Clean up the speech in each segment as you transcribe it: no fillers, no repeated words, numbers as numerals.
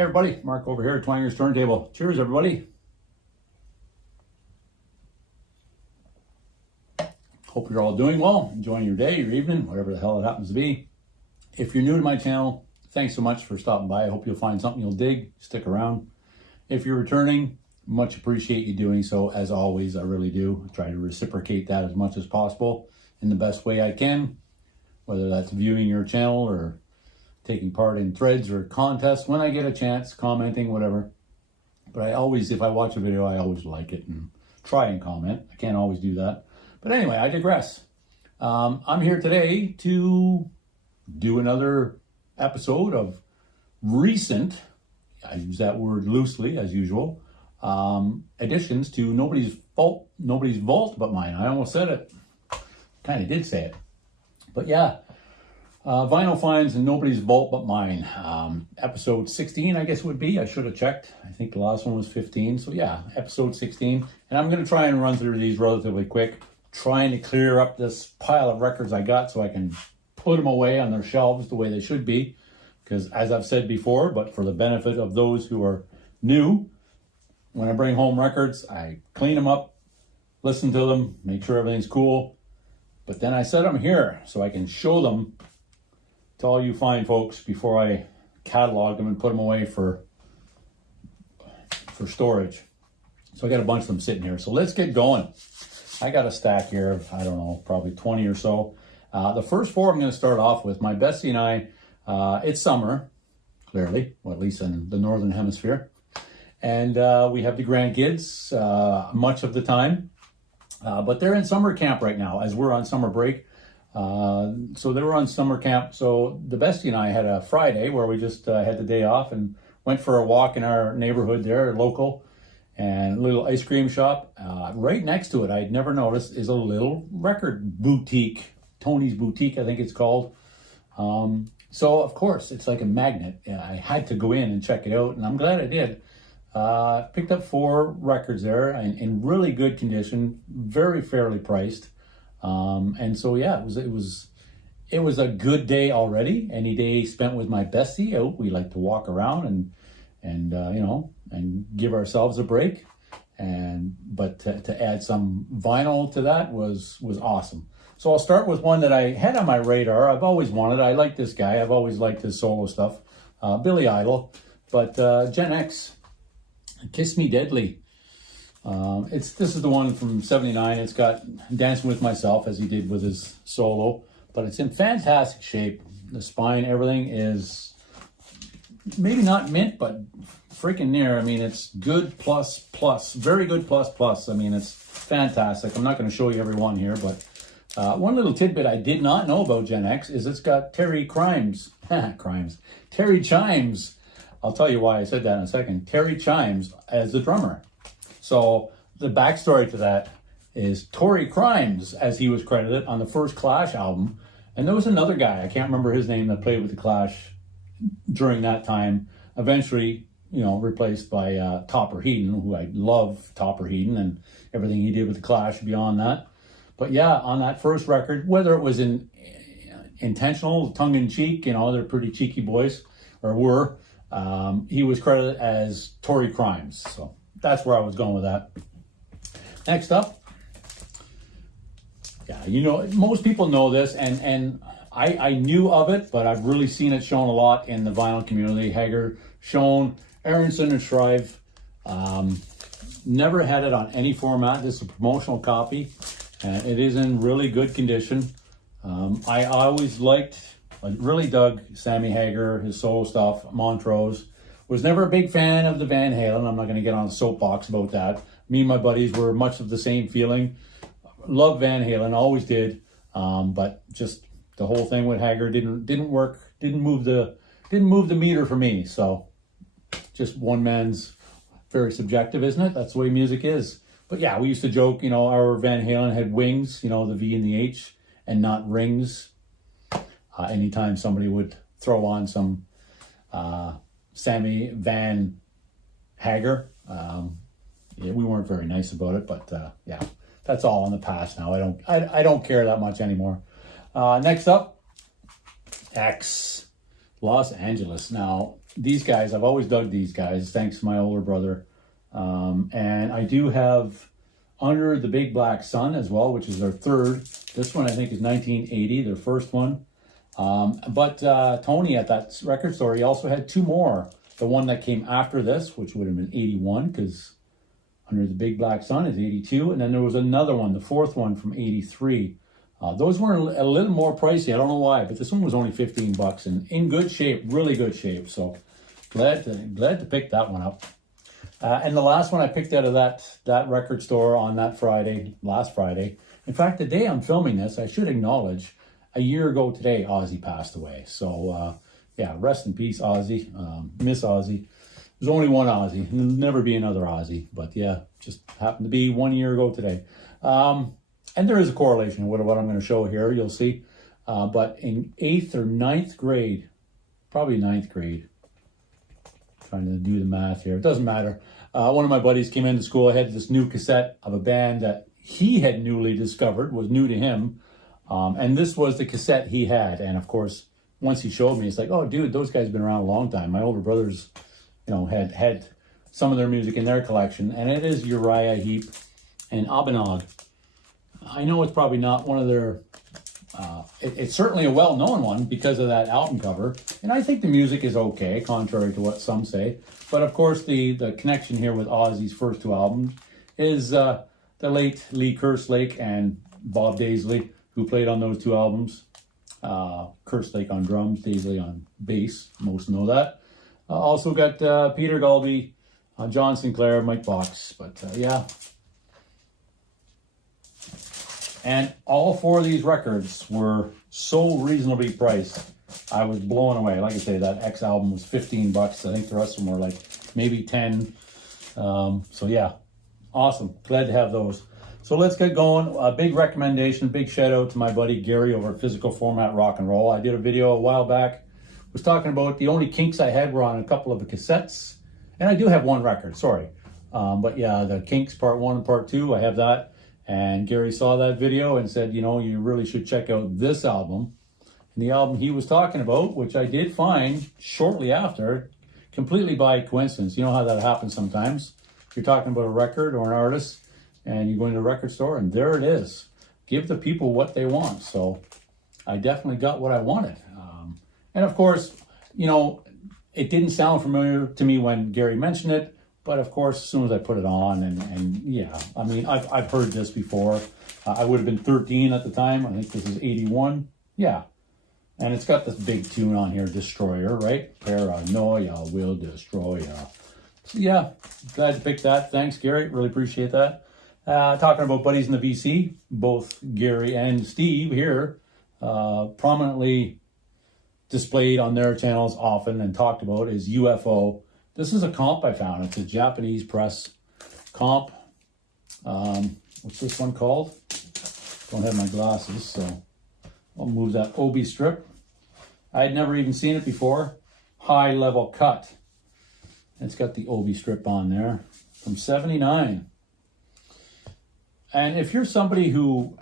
Hey everybody, Mark over here at Twanger's Turntable. Cheers everybody. Hope you're all doing well, enjoying your day, your evening, whatever the hell it happens to be. If you're new to my channel, thanks so much for stopping by. I hope you'll find something you'll dig. Stick around. If you're returning, much appreciate you doing so. As always, I really do. I try to reciprocate that as much as possible in the best way I can, whether that's viewing your channel or taking part in threads or contests when I get a chance, commenting, whatever. But I always, if I watch a video, I always like it and try and comment. I can't always do that. But anyway, I digress. I'm here today to do another episode of recent, I use that word loosely as usual, additions to Nobody's Vault But Mine. I almost said it. Kind of did say it. But yeah. Vinyl finds in Nobody's Vault But Mine. Episode 16, I guess it would be. I should have checked. I think the last one was 15. So yeah, episode 16. And I'm going to try and run through these relatively quick, trying to clear up this pile of records I got so I can put them away on their shelves the way they should be. Because as I've said before, but for the benefit of those who are new, when I bring home records, I clean them up, listen to them, make sure everything's cool. But then I set them here so I can show them to all you fine folks before I catalog them and put them away for storage. So I got a bunch of them sitting here. So let's get going. I got a stack here of, I don't know, probably 20 or so. The first four I'm going to start off with. My bestie and I, it's summer, clearly, or at least in the northern hemisphere. And we have the grandkids much of the time. But they're in summer camp right now as we're on summer break. So they were on summer camp. So the bestie and I had a Friday where we just had the day off and went for a walk in our neighborhood there, local, and a little ice cream shop. Right next to it, I'd never noticed, is a little record boutique, Tony's Boutique, I think it's called. So of course, it's like a magnet. I had to go in and check it out, and I'm glad I did. Picked up 4 records there in really good condition, very fairly priced. And so yeah, it was a good day already. Any day spent with my bestie out, we like to walk around and you know, and give ourselves a break. But to add some vinyl to that was awesome. So I'll start with one that I had on my radar. I've always wanted. I like this guy. I've always liked his solo stuff. Billy Idol, but Gen X, Kiss Me Deadly. This is the one from 79. It's got Dancing With Myself, as he did with his solo, but it's in fantastic shape. The spine, everything is maybe not mint, but freaking near. I mean, it's good plus, very good plus. I mean, it's fantastic. I'm not going to show you every one here, but one little tidbit I did not know about Gen X is it's got Terry Chimes. I'll tell you why I said that in a second. Terry Chimes as the drummer. So the backstory to that is Tory Crimes, as he was credited on the first Clash album. And there was another guy, I can't remember his name, that played with the Clash during that time. Eventually, you know, replaced by Topper Headon, who I love Topper Headon and everything he did with the Clash beyond that. But yeah, on that first record, whether it was intentional, tongue-in-cheek, you know, they're pretty cheeky boys, or were, he was credited as Tory Crimes. So that's where I was going with that. Next up, yeah, you know, most people know this, and I knew of it, but I've really seen it shown a lot in the vinyl community. Hager, shown, Aronson and Shrive. Never had it on any format. This is a promotional copy, and it is in really good condition. I always really dug Sammy Hagar, his solo stuff, Montrose. Was never a big fan of the Van Halen. I'm not going to get on a soapbox about that. Me and my buddies were much of the same feeling. Love Van Halen, always did. But just the whole thing with Hagar didn't work. Didn't move the meter for me. So just one man's, very subjective, isn't it? That's the way music is. But yeah, we used to joke, you know, our Van Halen had wings, you know, the V and the H, and not rings. Anytime somebody would throw on some Sammy Van Hagar, yeah, we weren't very nice about it, but yeah, that's all in the past now. I don't care that much anymore. Next up, X. Los Angeles. Now, these guys, I've always dug these guys, thanks to my older brother. And I do have Under the Big Black Sun as well, which is their third. This one I think is 1980, their first one. But Tony at that record store, he also had two more. The one that came after this, which would have been 81, because Under the Big Black Sun is 82. And then there was another one, the fourth one from 83. Those were a little more pricey. I don't know why, but this one was only 15 bucks and in good shape, really good shape. So glad to pick that one up. And the last one I picked out of that record store on that Friday, last Friday. In fact, the day I'm filming this, I should acknowledge, a year ago today, Ozzy passed away. So yeah, rest in peace, Ozzy. Miss Ozzy. There's only one Ozzy. There'll never be another Ozzy. But yeah, just happened to be 1 year ago today. And there is a correlation with what I'm going to show here, you'll see. But in 8th or 9th grade, probably 9th grade, trying to do the math here, it doesn't matter. One of my buddies came into school. I had this new cassette of a band that he had newly discovered, was new to him. And this was the cassette he had. And of course, once he showed me, it's like, oh, dude, those guys have been around a long time. My older brothers, you know, had some of their music in their collection. And it is Uriah Heep and Abanog. I know it's probably not one of their, it's certainly a well-known one because of that album cover. And I think the music is okay, contrary to what some say. But of course, the connection here with Ozzy's first two albums is the late Lee Kerslake and Bob Daisley, who played on those two albums. Kerslake on drums, Daisley on bass, most know that. Also got Peter Galby, John Sinclair, Mike Box, but yeah. And all four of these records were so reasonably priced. I was blown away. Like I say, that X album was 15 bucks. I think the rest of them were like maybe 10. So yeah, awesome. Glad to have those. So let's get going. A big recommendation, big shout out to my buddy Gary over at Physical Format Rock and Roll. I did a video a while back. Was talking about the only kinks I had were on a couple of the cassettes. And I do have one record, sorry. But yeah, the Kinks Part 1 and Part 2, I have that. And Gary saw that video and said, you know, you really should check out this album. And the album he was talking about, which I did find shortly after, completely by coincidence. You know how that happens sometimes. You're talking about a record or an artist, and you go into a record store, and there it is. Give the people what they want. So I definitely got what I wanted. And of course, you know, it didn't sound familiar to me when Gary mentioned it. But of course, as soon as I put it on, and yeah, I mean, I've heard this before. I would have been 13 at the time. I think this is 81. Yeah. And it's got this big tune on here, Destroyer, right? Paranoia will destroy ya. So yeah, glad to pick that. Thanks, Gary. Really appreciate that. Talking about buddies in the VC, both Gary and Steve here, prominently displayed on their channels often and talked about is UFO. This is a comp I found. It's a Japanese press comp. What's this one called? Don't have my glasses, so I'll move that Obi strip. I had never even seen it before. High level cut. It's got the Obi strip on there from 79. And if you're somebody who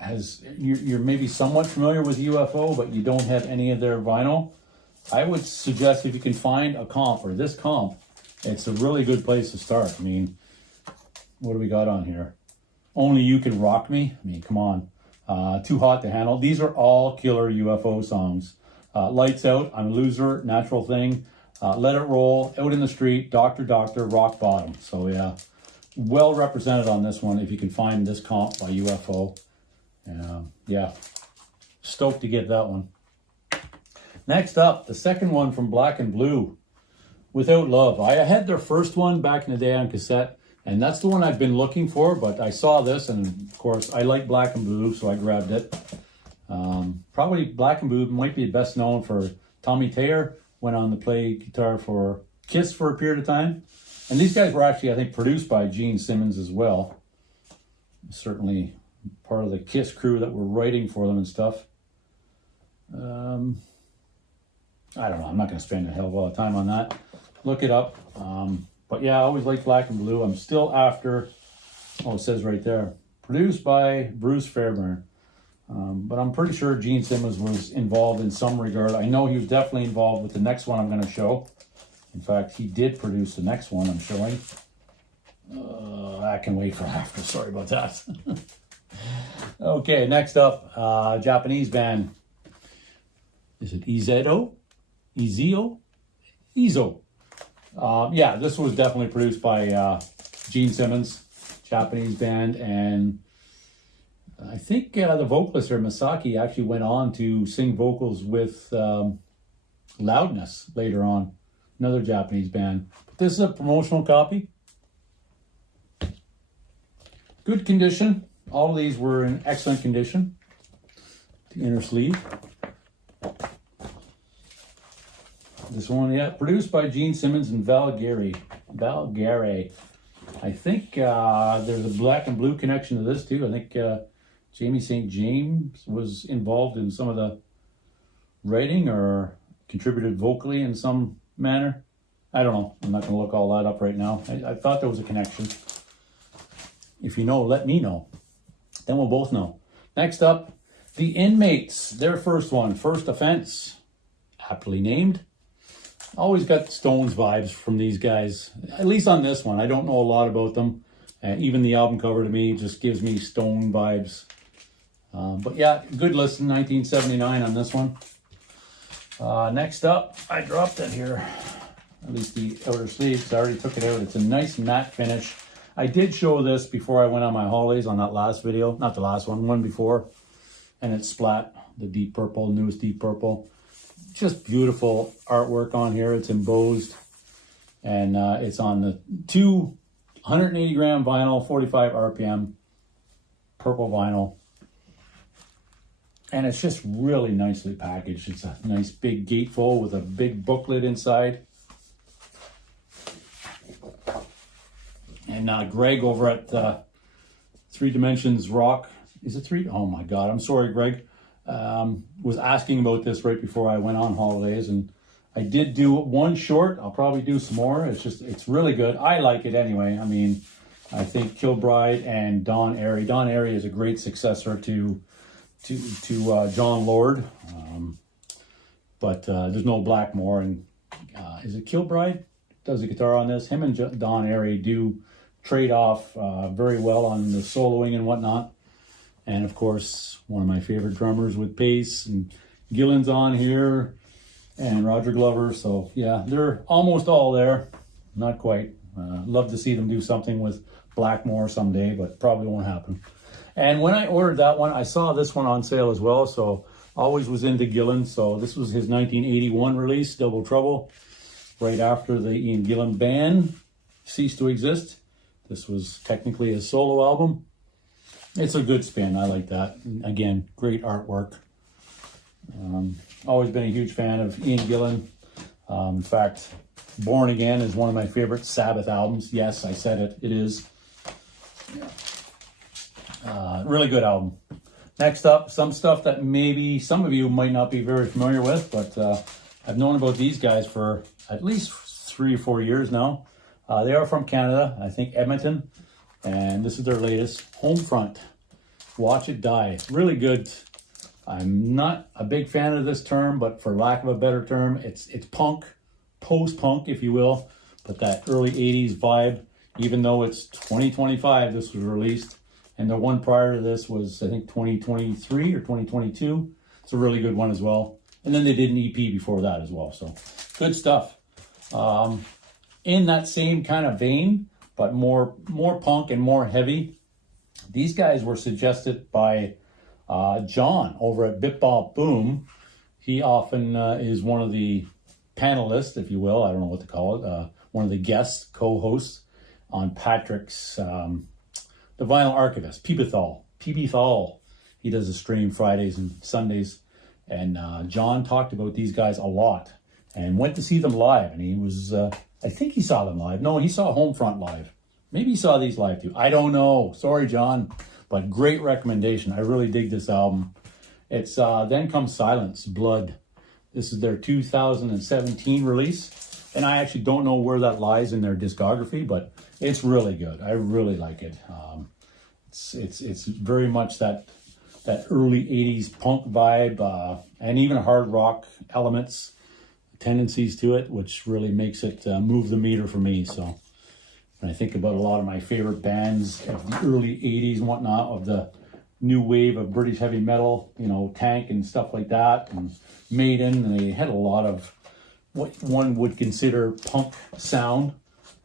you're maybe somewhat familiar with UFO, but you don't have any of their vinyl, I would suggest if you can find a comp or this comp, it's a really good place to start. I mean, what do we got on here? Only You Can Rock Me. I mean, come on. Too Hot to Handle. These are all killer UFO songs. Lights Out, I'm a Loser, Natural Thing, Let It Roll, Out in the Street, Doctor, Rock Bottom. So yeah, well represented on this one if you can find this comp by UFO. Yeah, stoked to get that one. Next up, the second one from Black and Blue, Without Love. I had their first one back in the day on cassette, and that's the one I've been looking for, but I saw this, and of course, I like Black and Blue, so I grabbed it. Probably Black and Blue might be best known for Tommy Taylor, went on to play guitar for Kiss for a period of time. And these guys were actually, I think, produced by Gene Simmons as well. Certainly part of the Kiss crew that were writing for them and stuff. I don't know. I'm not going to spend a hell of a lot of time on that. Look it up. But yeah, I always liked Black and Blue. I'm still after, oh, it says right there, produced by Bruce Fairbairn. But I'm pretty sure Gene Simmons was involved in some regard. I know he was definitely involved with the next one I'm going to show. In fact, he did produce the next one I'm showing. I can wait for after. Sorry about that. Okay, next up, Japanese band. Is it Izedo? Ezio? Ezo. Yeah, this was definitely produced by Gene Simmons, Japanese band, and I think the vocalist here, Masaki, actually went on to sing vocals with Loudness later on, another Japanese band. But this is a promotional copy. Good condition. All of these were in excellent condition. The inner sleeve. This one, yeah, produced by Gene Simmons and Valgare. I think there's a black and blue connection to this too. I think Jamie St. James was involved in some of the writing or contributed vocally in some manner. I don't know. I'm not going to look all that up right now. I thought there was a connection. If you know, let me know. Then we'll both know. Next up, The Inmates. Their first one, First Offense. Aptly named. Always got Stones vibes from these guys. At least on this one. I don't know a lot about them. Even the album cover to me just gives me Stone vibes. But yeah, good listen. 1979 on this one. Next up, I dropped it here. At least the outer sleeves. I already took it out. It's a nice matte finish. I did show this before I went on my holidays on that last video. Not the last one, one before. And it's Splat, the deep purple, newest deep purple. Just beautiful artwork on here. It's embossed. And it's on the 180 gram vinyl, 45 RPM, purple vinyl. And it's just really nicely packaged. It's a nice big gatefold with a big booklet inside. And Greg over at 3 Dimensions Rock, is it 3? Oh my God, I'm sorry, Greg. Was asking about this right before I went on holidays, and I did do one short. I'll probably do some more. It's really good. I like it anyway. I mean, I think Kilbride and Don Airey. Don Airey is a great successor to John Lord, but there's no Blackmore. And is it Kilbride does the guitar on this? Him and Don Airey do trade off very well on the soloing and whatnot. And of course, one of my favorite drummers with Pace, and Gillen's on here, and Roger Glover. So yeah, they're almost all there. Not quite. Love to see them do something with Blackmore someday, but probably won't happen. And when I ordered that one, I saw this one on sale as well. So always was into Gillen. So this was his 1981 release, Double Trouble, right after the Ian Gillan band ceased to exist. This was technically his solo album. It's a good spin. I like that. Again, great artwork. Always been a huge fan of Ian Gillan. In fact, Born Again is one of my favorite Sabbath albums. Yes, I said it. It is. Really good album. Next up, some stuff that maybe some of you might not be very familiar with, but I've known about these guys for at least 3 or 4 years now. They are from Canada, I think Edmonton, and this is their latest, Homefront, Watch It Die. Really good. I'm not a big fan of this term, but for lack of a better term, it's punk, post-punk, if you will, but that early 80s vibe, even though it's 2025, this was released, and the one prior to this was, I think, 2023 or 2022. It's a really good one as well. And then they did an EP before that as well, so good stuff. In that same kind of vein, but more punk and more heavy, these guys were suggested by John over at Bip Bop Boom. He often is one of the panelists, if you will. I don't know what to call it. One of the guest co-hosts on Patrick's The Vinyl Archivist, PBthal. He does a stream Fridays and Sundays. And John talked about these guys a lot and went to see them live. And he was... I think he saw them live. No, he saw Homefront live. Maybe he saw these live too. I don't know. Sorry, John. But great recommendation. I really dig this album. It's Then Comes Silence, Blood. This is their 2017 release. And I actually don't know where that lies in their discography, but it's really good. I really like it. It's very much that that early 80s punk vibe, and even hard rock elements, tendencies to it, which really makes it move the meter for me. So when I think about a lot of my favorite bands of the early 80s and whatnot, of the new wave of British heavy metal, you know, Tank and stuff like that, and Maiden, and they had a lot of what one would consider punk sound,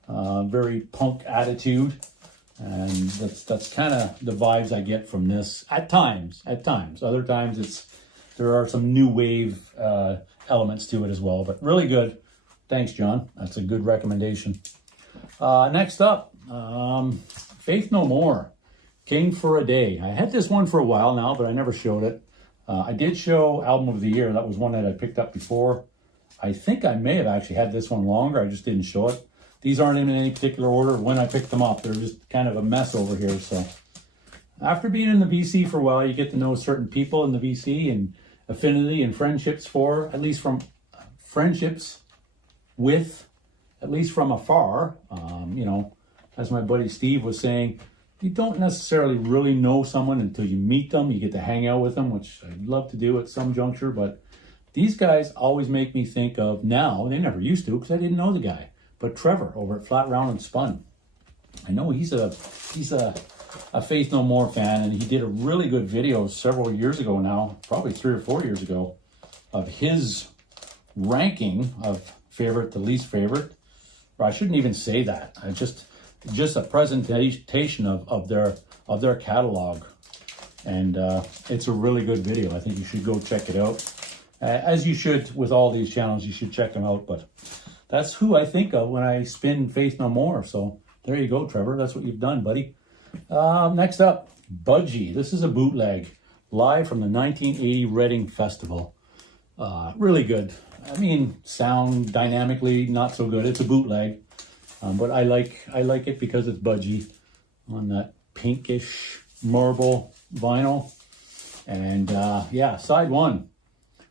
very punk attitude. And that's kind of the vibes I get from this at times. Other times there are some new wave elements to it as well, but really good. Thanks, John. That's a good recommendation. Next up, Faith No More, King for a Day. I had this one for a while now, but I never showed it. I did show Album of the Year. That was one that I picked up before. I think I may have actually had this one longer. I just didn't show it. These aren't in any particular order when I picked them up. They're just kind of a mess over here. So after being in the BC for a while, you get to know certain people in the BC and affinity and friendships for, at least from friendships with, at least from afar. You know, as my buddy Steve was saying, you don't necessarily really know someone until you meet them. You get to hang out with them, which I'd love to do at some juncture. But these guys always make me think of now. They never used to because I didn't know the guy. But Trevor over at Flat Round and Spun. I know he's a Faith No More fan, and he did a really good video several years ago now, probably 3 or 4 years ago, of his ranking of favorite to least favorite. Or I shouldn't even say that. I just a presentation of their catalog, and it's a really good video. I think you should go check it out. As you should with all these channels, you should check them out. But that's who I think of when I spin Faith No More. So there you go, Trevor. That's what you've done, buddy. Next up, Budgie. This is a bootleg, live from the 1980 Reading Festival. Really good. I mean, sound dynamically not so good. It's a bootleg, but I like it because it's Budgie on that pinkish marble vinyl. And yeah, side one.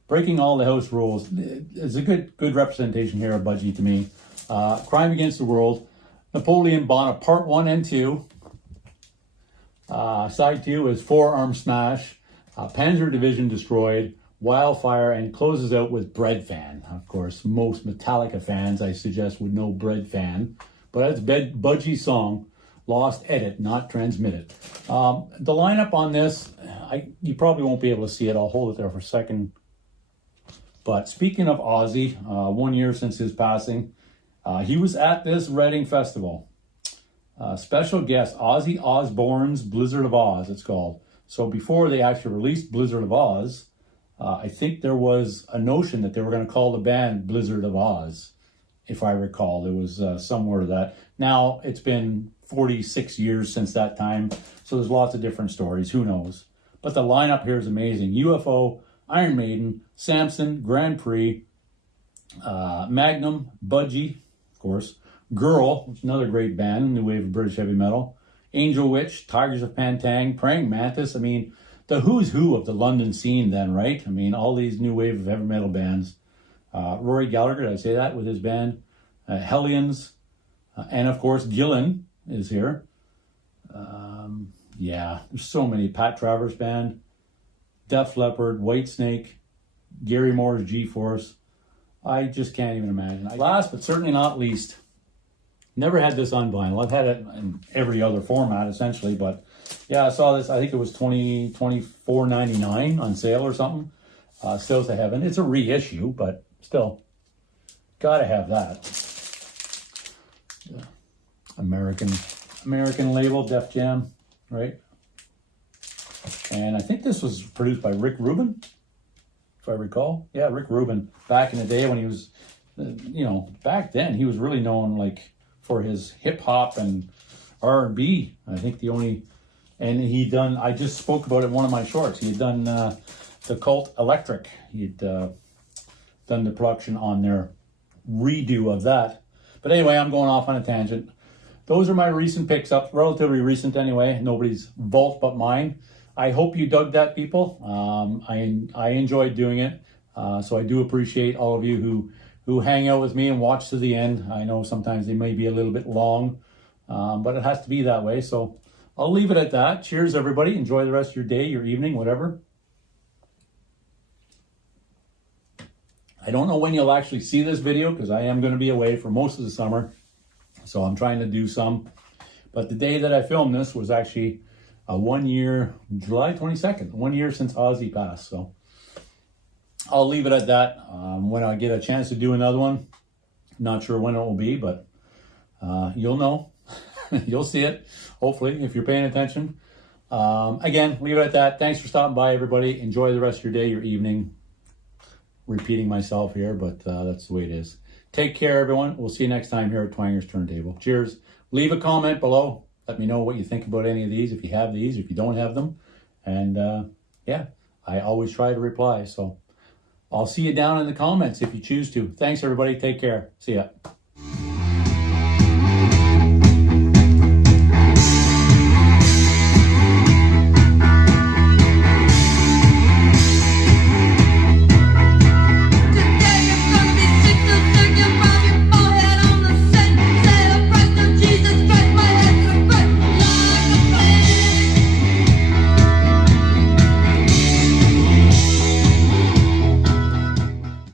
Breaking All the House Rules is a good representation here of Budgie to me. Crime Against the World, Napoleon Bonaparte 1 and 2. Side 2 is Forearm Smash, Panzer Division Destroyed, Wildfire, and closes out with Bread Fan. Of course, most Metallica fans, I suggest, would know Bread Fan. But that's Budgie's song, Lost Edit, not transmitted. The lineup on this, you probably won't be able to see it. I'll hold it there for a second. But speaking of Ozzy, 1 year since his passing, he was at this Reading Festival. Special guest, Ozzy Osbourne's Blizzard of Oz, it's called. So before they actually released Blizzard of Oz, I think there was a notion that they were going to call the band Blizzard of Oz, if I recall. There was some word of that. Now, it's been 46 years since that time, so there's lots of different stories. Who knows? But the lineup here is amazing. UFO, Iron Maiden, Samson, Grand Prix, Magnum, Budgie, of course, Girl, which is another great band, new wave of British heavy metal, Angel Witch, Tigers of Pantang, Praying Mantis. I mean, the who's who of the London scene then, right? I mean, all these new wave of heavy metal bands. Rory Gallagher, did I say that, with his band? Hellions, and of course, Gillan is here. Yeah, there's so many. Pat Travers Band, Def Leppard, Whitesnake, Gary Moore's G-Force. I just can't even imagine. Last but certainly not least, never had this on vinyl. I've had it in every other format essentially, but yeah, I saw this. I think it was $24.99 on sale or something. Still to Heaven. It's a reissue, but still, gotta have that. Yeah. American label, Def Jam, right? And I think this was produced by Rick Rubin, if I recall. Yeah, Rick Rubin, back in the day when he was, you know, back then he was really known like for his hip hop and R&B. I think I just spoke about it in one of my shorts. He had done the Cult Electric. He'd done the production on their redo of that. But anyway, I'm going off on a tangent. Those are my recent picks up, relatively recent anyway. Nobody's vault but mine. I hope you dug that, people. I enjoyed doing it. So I do appreciate all of you who hang out with me and watch to the end. I know sometimes they may be a little bit long, but it has to be that way. So I'll leave it at that. Cheers, everybody. Enjoy the rest of your day, your evening, whatever. I don't know when you'll actually see this video because I am going to be away for most of the summer. So I'm trying to do some. But the day that I filmed this was actually a 1 year, July 22nd, 1 year since Ozzy passed. So I'll leave it at that. When I get a chance to do another one, not sure when it will be, but you'll know. You'll see it, hopefully, if you're paying attention. Again, leave it at that. Thanks for stopping by, everybody. Enjoy the rest of your day, your evening. Repeating myself here, but that's the way it is. Take care, everyone. We'll see you next time here at Twanger's Turntable. Cheers. Leave a comment below. Let me know what you think about any of these, if you have these, if you don't have them. And yeah, I always try to reply. So I'll see you down in the comments if you choose to. Thanks, everybody. Take care. See ya.